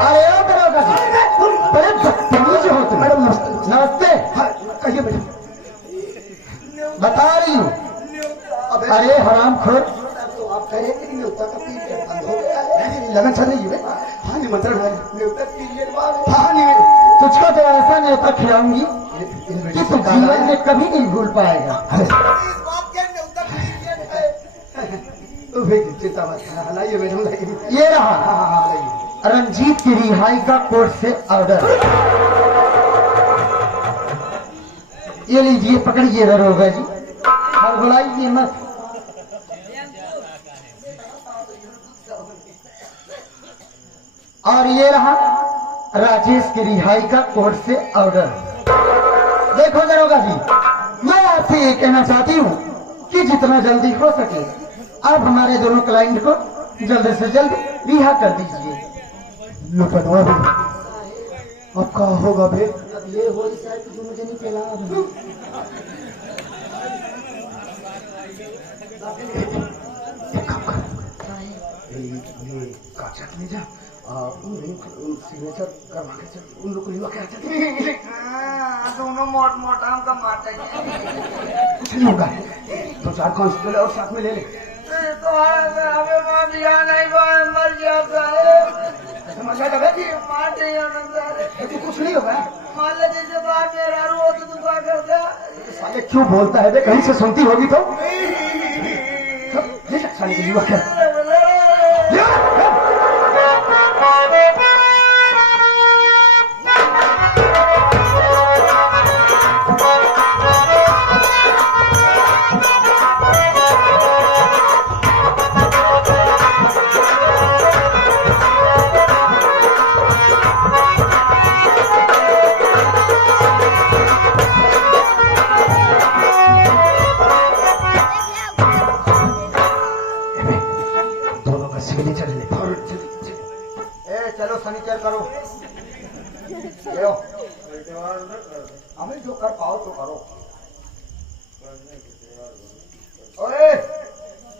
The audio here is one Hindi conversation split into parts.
अरे ओ दरोगा जी, बड़े बदतमीज हो तुम। मैडम नमस्ते। कहिए मैडम। बता रही हूँ। अरे हरामखोर, तो आप कह रहे हैं कि न्योता का पीरियड बंद हो गया है। लगन चल रही है। हाँ निमंत्रण है न्योता पीरियड बाद। हाँ नहीं तुझको तो ऐसा न्योता खिलाऊंगी कि तू जीवन में कभी नहीं भूल पाएगा। चिंता मत लाइए मैडम लाइए। ये रहा हाँ लाइए। रंजीत की रिहाई का कोर्ट से ऑर्डर। ये लीजिए, पकड़िए दरोगा जी, हड़बड़ाइए मत। और ये रहा राजेश की रिहाई का कोर्ट से ऑर्डर। देखो दरोगा जी, मैं आपसे ये कहना चाहती हूँ कि जितना जल्दी हो सके आप हमारे दोनों क्लाइंट को जल्द से जल्द रिहा कर दीजिए। लुटनवा भी अब क्या होगा बे? अब ये हो शायद जो मुझे नहीं चला। ये कागजात ले जा सिग्नेचर करवा के चल। उन लोग को लिवा क्या दोनों मोट मोटा हमका मारते कुछ नहीं होगा। दो चार कांस्टेबल और साथ में ले ले। तो हमें मार दिया नहीं मर गया समझ आया बेटी? मार दिया तो कुछ नहीं होगा। मान ले जैसे बार मेरा रो तो तू क्या करता साले क्यों बोलता है बे? कहीं से सुनती होगी तो ले जा साले के युवा क्या चलो सनीचर करो। चलो हमें जो कर पाओ तो करो। ओए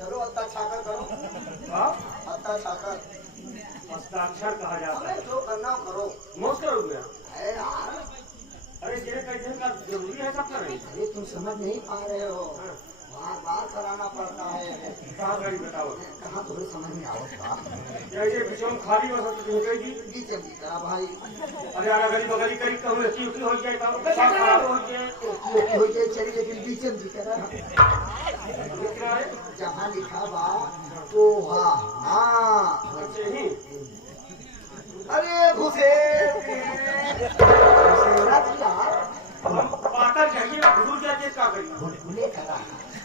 चलो अत्ता छाकर करो। हाँ अत्ता छाकर हस्ताक्षर कहा जाता है। हमें जो करना करो। मोस्ट कर गया। है यार, अरे तेरे कैसे का जरूरी है सब कर रही है। अरे तुम समझ नहीं पा रहे हो, बार बार कराना पड़ता है। कहाँ गई बताओ। कहाँ तुम्हें समझ में आओ। जैसे विषम खाली हो सकती तुम कहेगी। बीच बीता भाई अरे अरे गली बगली करी कहूँ ऐसी उसी हो जाए काम खराब हो जाए। हो जाए चली, लेकिन बीच बीता लिखना है जहाँ लिखा बा तो हाँ अच्छे ही। अरे घुसे पाकर चाहिए घुस जाते क्या करी। भूले करा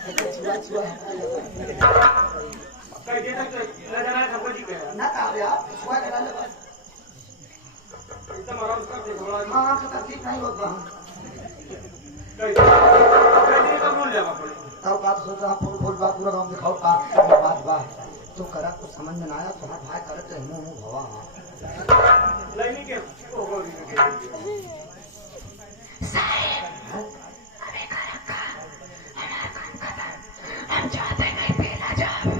छुआ छुआ कई देर तक नजर आए सबको जी गया ना कहा छुआ करा ले बस। एकदम आराम से कर दे थोड़ा। हाँ तो तकलीफ नहीं होता। कई देर का भूल जाएगा पड़े। तब बात सोच रहा फुल बात पूरा गाँव दिखाओ का बात तो करा कुछ समझ में ना आया। तुम्हारा भाई करे तो मुंह भवा लाइनी के हम चाहते नहीं पीला जाए।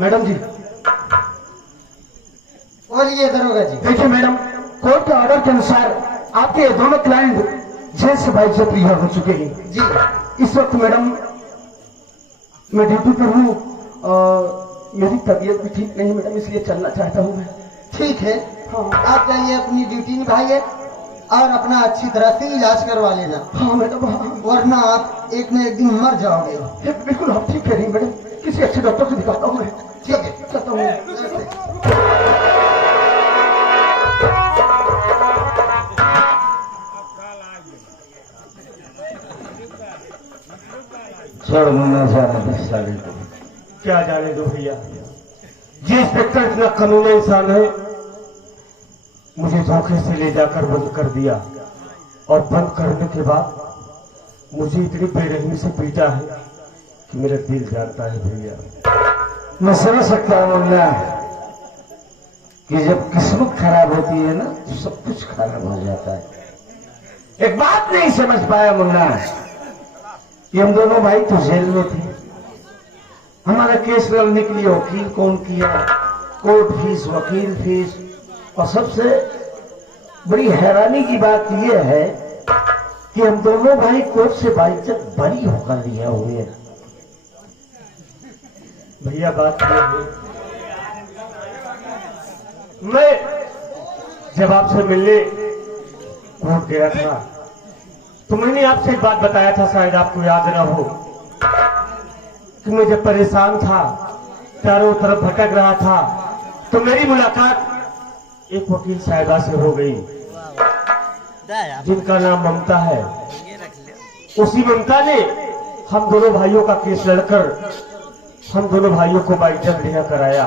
मैडम जी बोलिए दरोगा जी। देखिए मैडम, कोर्ट के ऑर्डर के अनुसार आपके दोनों क्लाइंट जेल से बाइक से रिहा हो चुके हैं जी इस वक्त मैडम मैं ड्यूटी पर हूँ और मेरी तबीयत भी ठीक नहीं मैडम, इसलिए चलना चाहता हूँ मैं। ठीक है, हाँ आप जाइए अपनी ड्यूटी निभाइए और अपना अच्छी तरह से इलाज करवा लेना, हाँ मैडम हाँ। वरना आप एक न एक दिन मर जाओगे। ये बिल्कुल आप ठीक कह रही हैं मैडम, किसी अच्छे डॉक्टर को दिखाता हूँ मैं। ठीक है, चलता हूँ। नमस्ते। छोड़ना जाना साले को क्या जाने दो भैया। ये इंस्पेक्टर इतना कानूनी इंसान है, मुझे धोखे से ले जाकर बंद कर दिया और बंद करने के बाद मुझे इतनी बेरहमी से पीटा है कि मेरा दिल जाता है भैया। मैं समझ सकता हूँ मुन्ना कि जब किस्मत खराब होती है ना तो सब कुछ खराब हो जाता है। एक बात नहीं समझ पाया मुन्ना, कि हम दोनों भाई तो जेल में थे। हमारा केस लड़ने के लिए वकील कौन किया, कोर्ट फीस, वकील फीस, और सबसे बड़ी हैरानी की बात यह है कि हम दोनों भाई कोर्ट से बाइज्जत बरी होकर लिए हुए हैं। भैया बात यह है, मैं जब आपसे मिलने कोर्ट गया था तो मैंने आपसे एक बात बताया था, शायद आपको याद न हो, कि मैं जब परेशान था, चारों तरफ भटक रहा था, तो मेरी मुलाकात एक वकील साहिबा से हो गई जिनका नाम ममता है। उसी ममता ने हम दोनों भाइयों का केस लड़कर हम दोनों भाइयों को बाइज्जत रिहा कराया।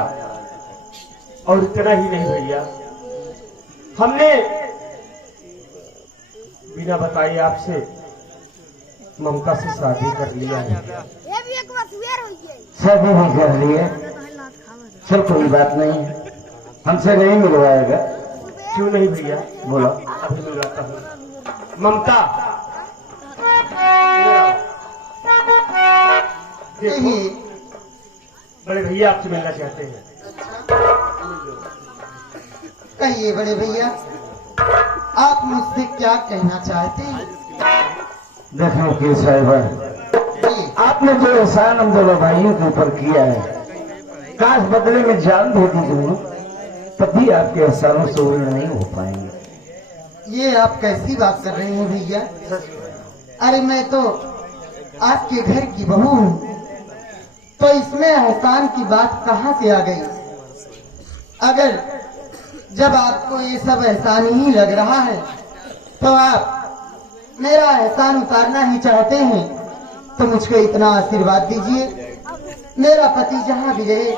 और इतना ही नहीं भैया, हमने बिना बताए आपसे ममता से शादी कर लिया है। शादी भी कर लिए, चल कोई बात नहीं, हमसे नहीं मिलवाएगा। क्यों नहीं भैया? बोलो। अभी मिलवाता हूँ। ममता, नहीं, बड़े भैया आपसे मिलना चाहते हैं। कहिए बड़े भैया, आप मुझसे क्या कहना चाहते हैं? देखो वकील साहिबा, आपने जो एहसान हम दोनों भाइयों के ऊपर किया है, काश बदले में जान दे दी दूँ, तभी आपके एहसानों से उड़ नहीं हो पाएंगे। ये आप कैसी बात कर रहे हैं भैया? अरे मैं तो आपके घर की बहू हूँ, तो इसमें एहसान की बात कहाँ से आ गई? अगर जब आपको ये सब एहसान ही लग रहा है तो आप मेरा एहसान उतारना ही चाहते हैं, तो मुझको इतना आशीर्वाद दीजिए, मेरा पति जहाँ भी रहे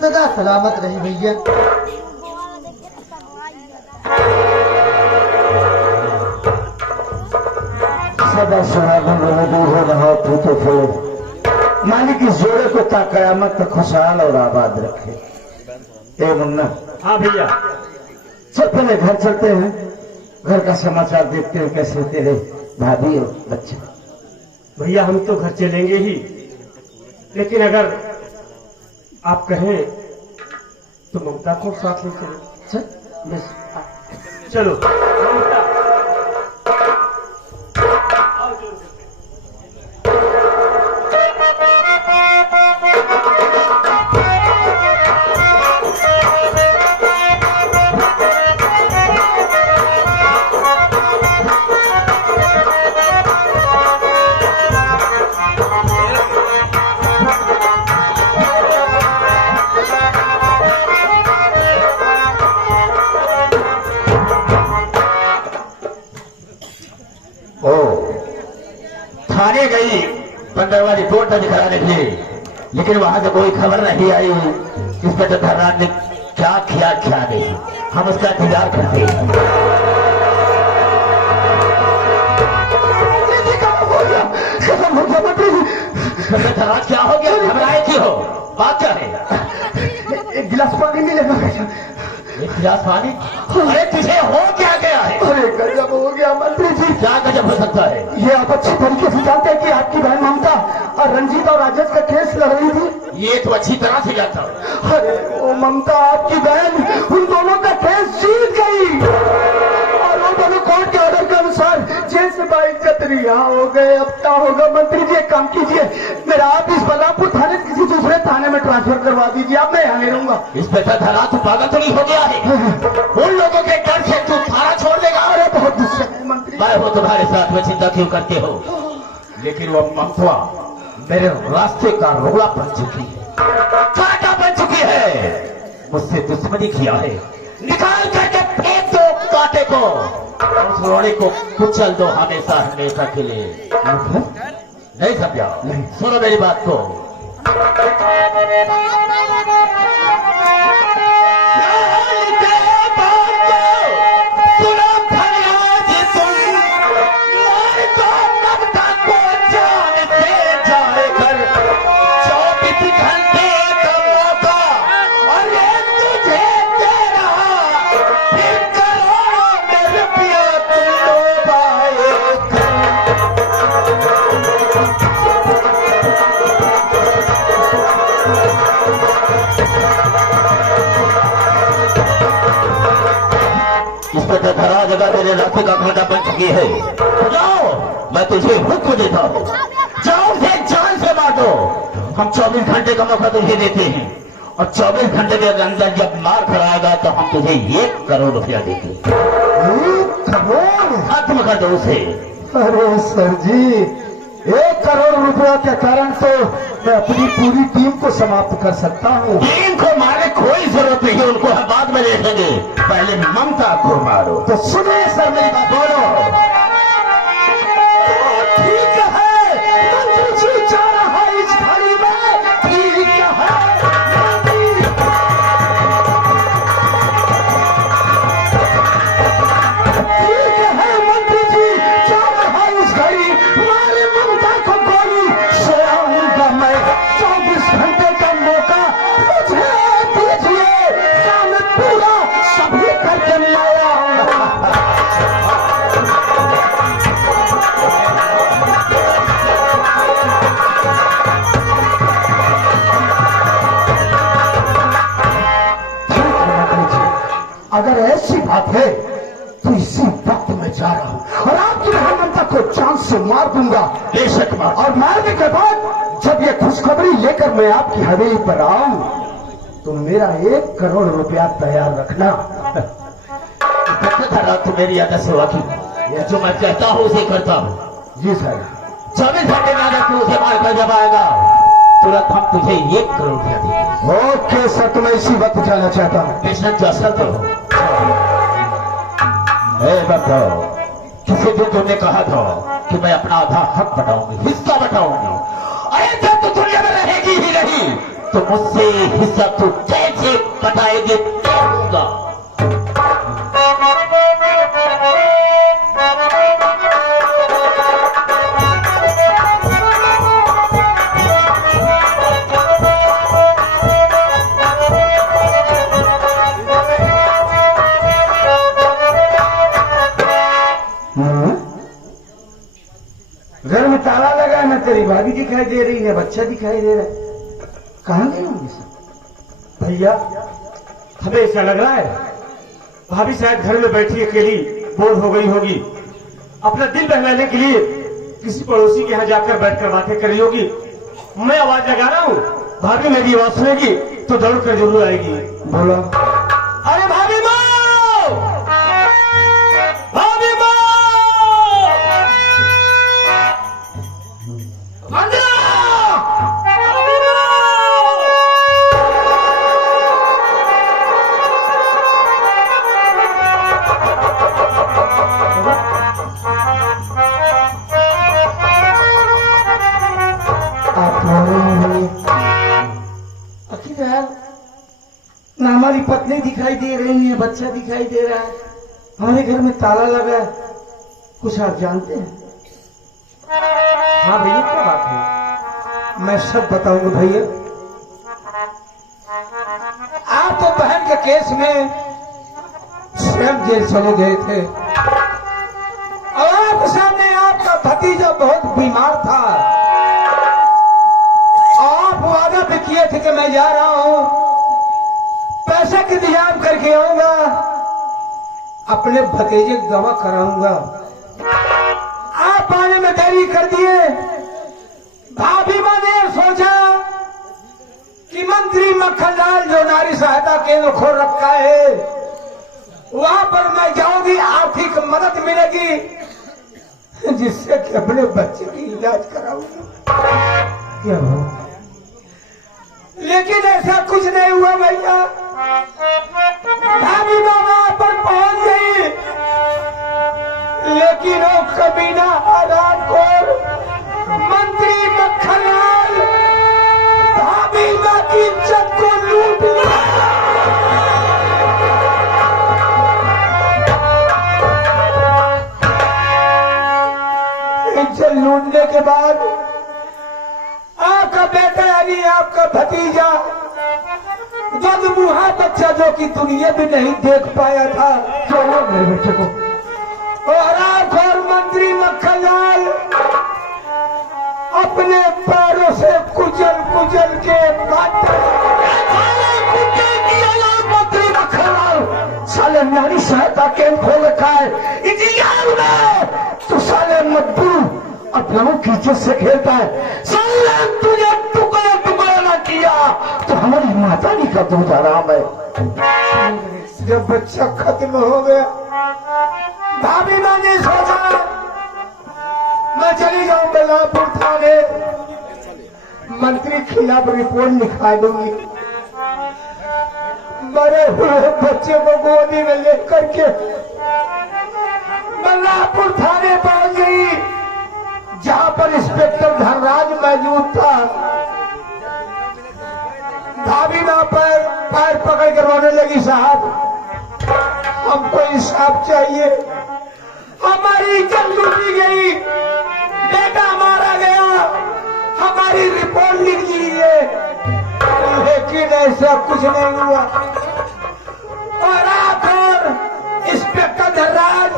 सदा सलामत रहे भैया। सदा सुहागन रहे, दूर रहो तू तो फिर मालिक इस जोड़े को ता कयामत तक खुशहाल और आबाद रखे। ए मुन्ना। हाँ भैया। चल पहले घर चलते हैं, घर का समाचार देखते हैं, कैसे तेरे भाभी और बच्चे। भैया हम तो घर चलेंगे ही, लेकिन अगर आप कहें तो ममता को साथ ले चले। चल बस। चलो ममता। थाने गई पंद्रहवा रिपोर्ट दर्ज कराने के लिए, लेकिन वहां से कोई खबर नहीं आई। इंस्पेक्टर धर्राज ने क्या किया क्या नहीं, हम उसका इंतजार करते हैं। धर्राज क्या हो गया, घबराए क्यों हो, बात क्या है? एक गिलास पानी मिलेगा? एक गिलास पानी? अरे तुझे हो क्या गया है? अरे गजब हो गया मंत्री जी। क्या गजब हो सकता है? ये आप अच्छी तरीके से जानते हैं कि आपकी बहन ममता और रंजीत और राजेश का केस लड़ रही थी। ये तो अच्छी तरह से जानता हूँ। अरे वो ममता आपकी बहन उन दोनों का केस जीत गई और वो दोनों कोर्ट के ऑर्डर के अनुसार जेल से बाइज्जत रिहा हो गए। अब क्या होगा मंत्री जी? एक काम कीजिए, मेरा आप इस बलरामपुर थाने से किसी दूसरे थाने में ट्रांसफर करवा दीजिए, अब मैं यहाँ नहीं रहूंगा। इंस्पेक्टर धर्राज तू पागल तो नहीं हो गया है? उन लोगों के डर से तू थाना छोड़ देगा? अरे बहुत गुस्से है मंत्री। मैं हो तुम्हारे साथ में, चिंता क्यों करते हो? लेकिन वो ममता मेरे रास्ते का रोड़ा बन चुकी है, कांटा बन चुकी है, मुझसे दुश्मनी किया है। निकाल करके फेंक दो कांटे को, उस रोड़े को कुचल दो हमेशा हमेशा के लिए। नहीं समझा? सुनो मेरी बात को। रास्ते का कांटा बन चुकी है। तो जाओ, मैं तुझे हुक्म देता हूँ, जाओ उसे जान से मार दो। हम 24 घंटे का मौका तुझे देते हैं और 24 घंटे के अंदर जब मार कर आएगा तो हम तुझे 1 करोड़ रुपया देंगे। 1 करोड़? खत्म कर दो उसे। अरे सर जी, 1 करोड़ रुपया के कारण तो मैं अपनी पूरी टीम को समाप्त कर सकता हूँ। टीम को मारने कोई जरूरत नहीं है, उनको हम बाद में देखेंगे, पहले ममता को मारो। तो सुनिए सर मेरी बात। बोलो। ठीक है, मंत्री जी जा रहा है इस घड़ी में। ठीक है मंत्री जी जा रहा है इस घड़ी। हमारी ममता को गोली से आऊंगा मैं। 24 घंटे का मौका मुझे दीजिए, काम पूरा सभी करके मैं आऊंगा। अगर ऐसी बात है तो इसी वक्त मैं जा रहा हूं और आपकी ममता को जान से मार दूंगा। बेशक मार। और मारने के बाद जब ये खुशखबरी लेकर मैं आपकी हवेली पर आऊं तो मेरा 1 करोड़ रुपया तैयार रखना। तू मेरी आदत सेवा की, ये जो मैं कहता हूँ उसे करता हूँ। जी सर। 24 घंटे में अगर तू उसे मार कर जब आएगा तुरंत हम तुझे 1 करोड़ रुपया देंगे। ओके सर, तो मैं इसी वक्त जाना चाहता हूँ। पेशेंट जो असल तो हो। बताओ, किसी दिन तुमने कहा था कि मैं अपना आधा हक बताऊंगी, हिस्सा बताऊंगी। अरे जब तू दुनिया में रहेगी ही नहीं तो मुझसे हिस्सा तू कैसे बताएगी? घर में ताला लगा है, ना तेरी भाभी दिखाई दे रही है, बच्चा दिखाई दे रहा है। कहाँ गए होंगे सब? भैया, हमें ऐसा लग रहा है भाभी शायद घर में बैठी अकेली बोर हो गई होगी। अपना दिल बहलाने के लिए किसी पड़ोसी के यहाँ जाकर बैठकर बातें कर रही होगी। मैं आवाज लगा रहा हूँ, भाभी मेरी आवाज सुनेगी तो दौड़ कर जरूर आएगी। बोला, अरे भाभी माँ, भाभी माँ, अंदर आओ! भाभी माँ! ना हमारी पत्नी दिखाई दे रही है, बच्चा दिखाई दे रहा है, हमारे घर में ताला लगा है। कुछ आप जानते हैं? हाँ भैया, क्या बात है? मैं सब बताऊंगा भैया। आप तो बहन के केस में स्वयं जेल चले गए थे और आपके सामने आपका भतीजा बहुत बीमार था। आप वादा भी किए थे कि मैं जा रहा हूं, पैसे का इंतजाम करके आऊंगा, अपने भतीजे को दवा कराऊंगा। आप आने में देरी कर दिए। भाभी माँ ने सोचा कि मंत्री मक्खनलाल जो नारी सहायता केंद्र खोल रखा है वहां पर मैं जाऊंगी, आर्थिक मदद मिलेगी जिससे कि अपने बच्चे की इलाज कराऊंगा। क्या हुआ? लेकिन ऐसा कुछ नहीं हुआ भैया। भाभी माँ वहां पर पहुंच गई, लेकिन वो कमीना हरामखोर मंत्री मक्खनलाल भाभी माँ की इज्जत को लूट लिया। इज्जत लूटने के बाद आपका बेटा यानी आपका भतीजा मुहा बच्चा जो कि दुनिया में नहीं देख पाया था, जो मेरे बेटे को और मंत्री मक्खनलाल अपने पैरों से कुचल कुचल के मंत्री मक्खनलाल साले नारी सहायता केंद्र खोल देखा है इंजीनियर में तो साले मजदूर अपनों की इज्जत से खेलता है। साले तुझे टुकड़े टुकड़े ना किया तो हमारी माता जी का दूध आराम है। जब बच्चा खत्म हो गया भाभी ने सोचा मैं चली जाऊं बल्लापुर थाने, मंत्री खिलाफ रिपोर्ट लिखा दूंगी। मरे हुए बच्चे को गोदी में लेकर के बल्लापुर थाने पहुंच गई, जहां पर इंस्पेक्टर धनराज मौजूद था। भाभी ना पैर पकड़ कर रोने लगी, साहब हमको इंसाफ चाहिए, हमारी इज्जत लूटी गई, बेटा मारा गया, हमारी रिपोर्ट लिख लीजिए। लेकिन ऐसा कुछ नहीं हुआ और आखिर इंस्पेक्टर धनराज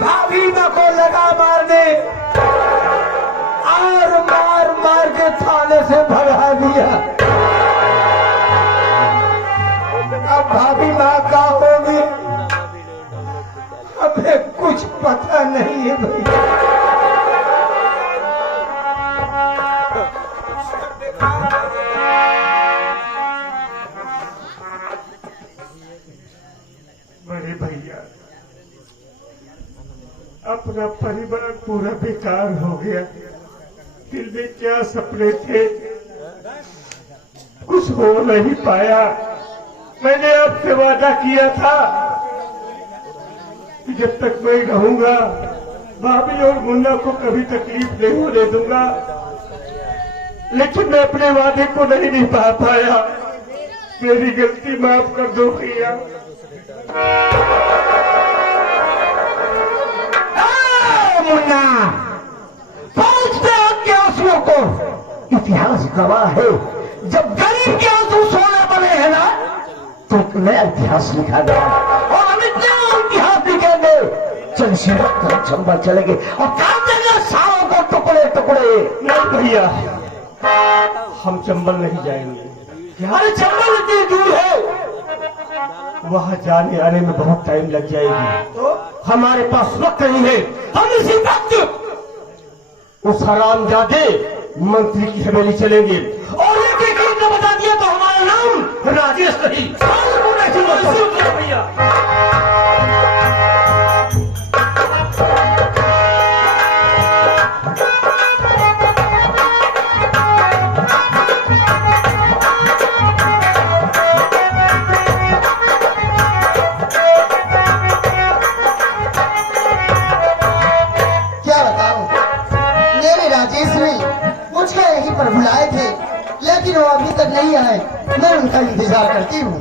भाभी को लगा मारने और मार मार के थाने से भगा दिया। अब भाभी माँ का होगी हमें कुछ पता नहीं है भैया। बड़े भैया अपना परिवार पूरा बेकार हो गया। दिल में क्या सपने थे कुछ हो नहीं पाया। मैंने आपसे वादा किया था कि जब तक मैं रहूंगा भाभी और मुन्ना को कभी तकलीफ नहीं होने दूंगा, लेकिन मैं अपने वादे को नहीं निभा पाया। मेरी गलती माफ कर दो भैया। मुन्ना फौज पे आपके आंसुओं को इतिहास गवाह है। जब गरीब के आंसू सोना बने हैं ना तो एक नया इतिहास लिखा गया और हम इतना इतिहास लिखेंगे। चल शिवक चंबल चलेंगे और काम देंगे सालों को टुकड़े टुकड़े। नहीं भैया हम चंबल नहीं जाएंगे। अरे चंबल इतनी दूर है, वहां जाने आने में बहुत टाइम लग जाएगी। तो हमारे पास वक्त नहीं है। हम इसी वक्त उस हरामजादे मंत्री की हवेली चलेंगे और एक एक का बता दिया तो हमारा नाम राजेश नहीं। भैया पर बुलाए थे लेकिन वो अभी तक नहीं आए। मैं उनका इंतजार करती हूँ।